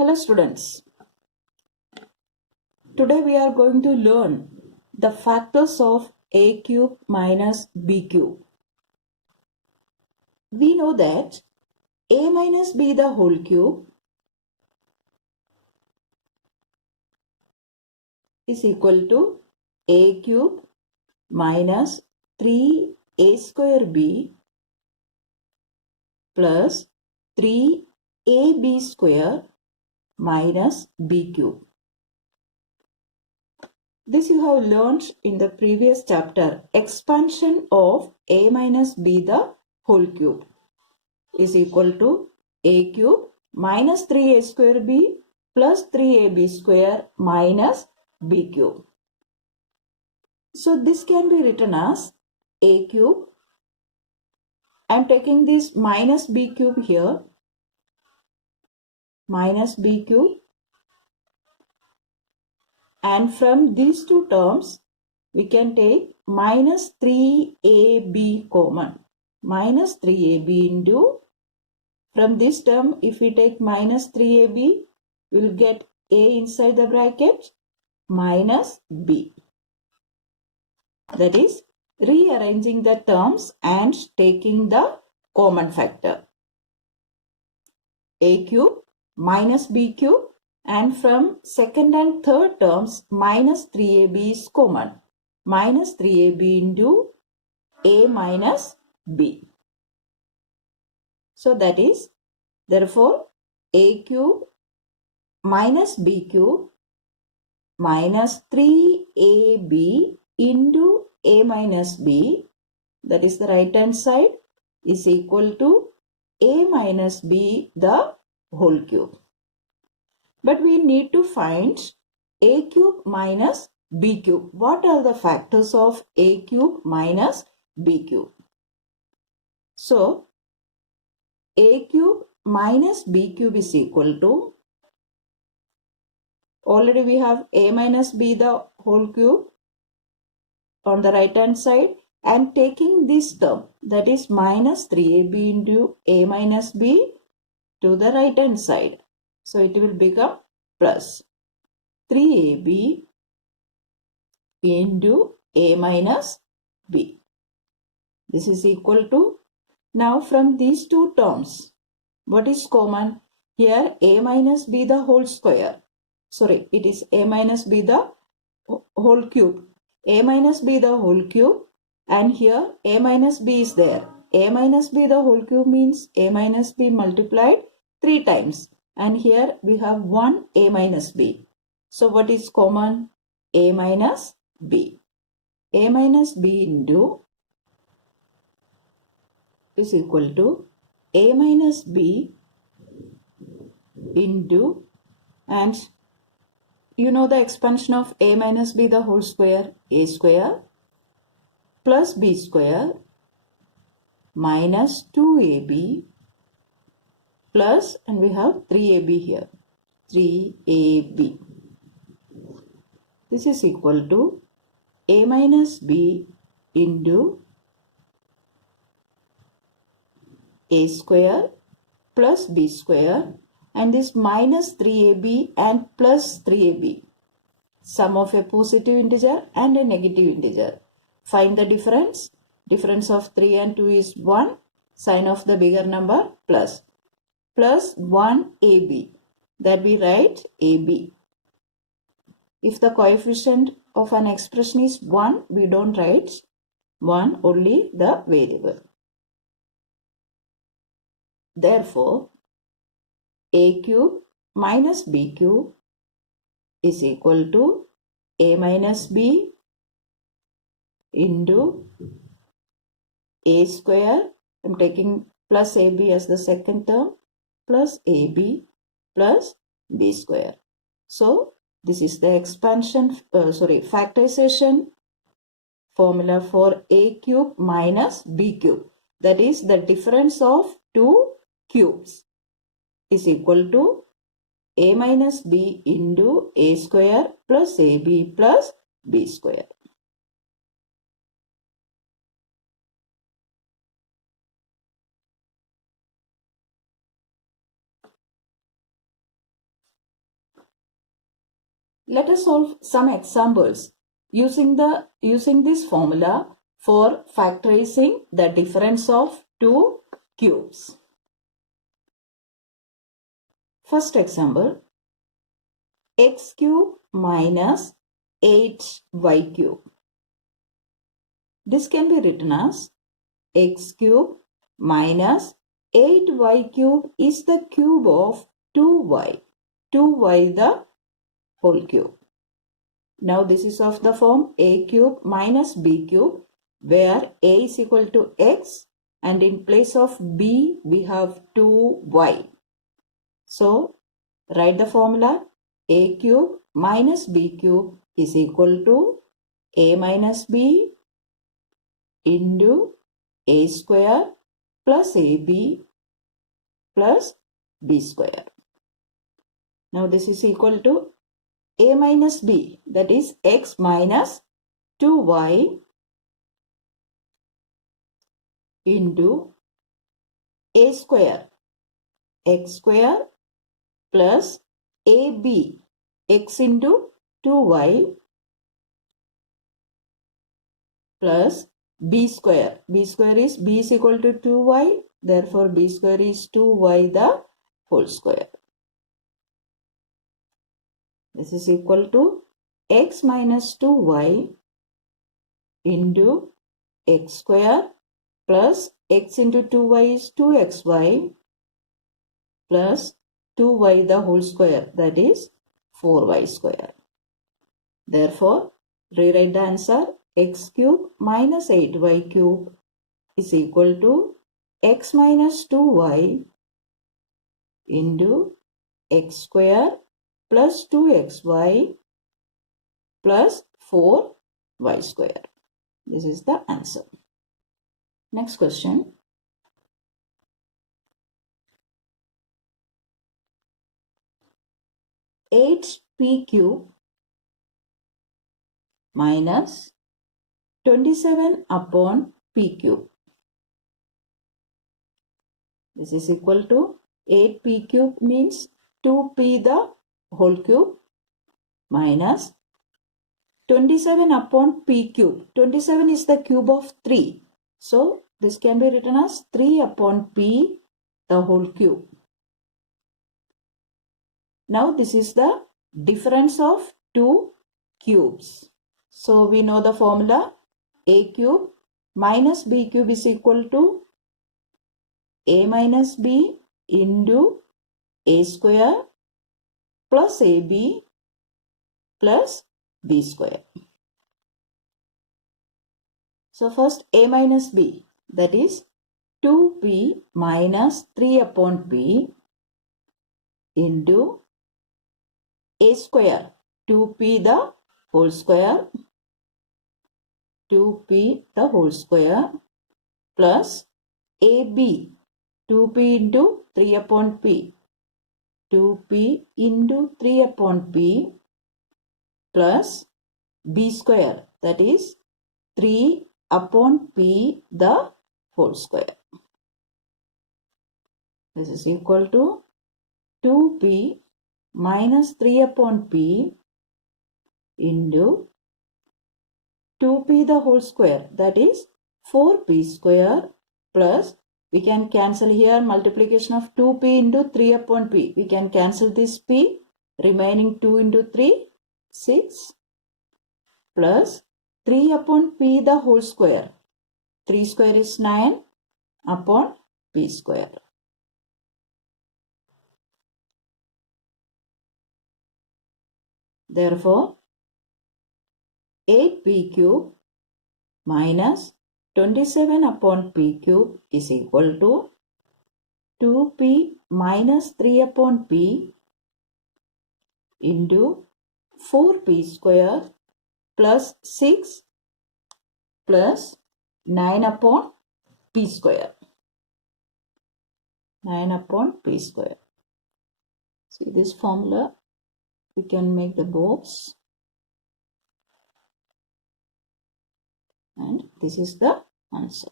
Hello students, today we are going to learn the factors of a cube minus b cube. We know that a minus b the whole cube is equal to a cube minus 3a square b plus 3ab square minus b cube. This you have learned in the previous chapter, expansion of a minus b the whole cube is equal to a cube minus 3a square b plus 3ab square minus b cube. So this can be written as a cube. I am taking this minus b cube here, minus b cube, and from these two terms we can take minus 3ab common. Minus 3ab into, from this term if we take minus 3ab, we will get a inside the bracket minus b. That is rearranging the terms and taking the common factor. A cube minus b cube, and from second and third terms minus 3ab is common. Minus 3ab into a minus b. So that is, therefore, a cube minus b cube minus 3ab into a minus b, that is the right hand side, is equal to a minus b the whole cube. But we need to find a cube minus b cube. What are the factors of a cube minus b cube? So, a cube minus b cube is equal to, already we have a minus b the whole cube on the right hand side, and taking this term, that is minus 3ab into a minus b, to the right hand side. So it will become plus 3ab into a minus b. This is equal to, now from these two terms, what is common? Here a minus b the whole square. Sorry, it is a minus b the whole cube. A minus b the whole cube, and here a minus b is there. A minus b the whole cube means a minus b multiplied 3 times, and here we have 1 a minus b. So what is common? A minus b. A minus b into is equal to a minus b into, and you know the expansion of a minus b the whole square, a square plus b square minus 2ab plus, and we have 3ab here, 3ab. This is equal to a minus b into a square plus b square, and this minus 3ab and plus 3ab, sum of a positive integer and a negative integer. Find the difference. Difference of 3 and 2 is 1. Sign of the bigger number plus. Plus 1ab. That we write ab. If the coefficient of an expression is 1, we don't write 1, only the variable. Therefore, a cube minus b cube is equal to a minus b into a square. I am taking plus ab as the second term, plus ab plus b square. So this is the factorization formula for a cube minus b cube. That is, the difference of two cubes is equal to a minus b into a square plus ab plus b square. Let us solve some examples using this formula for factorizing the difference of two cubes. First example, x cube minus 8y cube. This can be written as x cube minus 8y cube is the cube of 2y. 2y the whole cube. Now this is of the form a cube minus b cube, where a is equal to x and in place of b we have 2y. So write the formula a cube minus b cube is equal to a minus b into a square plus ab plus b square. Now this is equal to a minus b, that is x minus 2y into a square, x square plus ab, x into 2y plus b square. B square is b is equal to 2y, therefore b square is 2y the whole square. This is equal to x minus 2y into x square plus x into 2y is 2xy plus 2y the whole square, that is 4y square. Therefore, rewrite the answer x cube minus 8y cube is equal to x minus 2y into x square plus 2xy plus 4y square. This is the answer. Next question. Eight p cube minus 27 upon p cube. This is equal to 8p cube means 2p the whole cube minus 27 upon p cube. 27 is the cube of 3. So this can be written as 3 upon p the whole cube. Now this is the difference of two cubes. So we know the formula a cube minus b cube is equal to a minus b into a square plus ab plus b square. So first a minus b, that is 2p minus 3 upon p into a square, 2p the whole square, 2p the whole square plus ab, 2p into 3 upon p, 2p into 3 upon p plus b square, that is 3 upon p the whole square. This is equal to 2p minus 3 upon p into 2p the whole square, that is 4p square plus, we can cancel here multiplication of 2p into 3 upon p. We can cancel this p, remaining 2 into 3, 6 plus 3 upon p the whole square. 3 square is 9 upon p square. Therefore, 8p cube minus 27 upon p cube is equal to 2p minus 3 upon p into 4p square plus 6 plus 9 upon p square. 9 upon p square. See this formula, we can make the box. And this is the answer.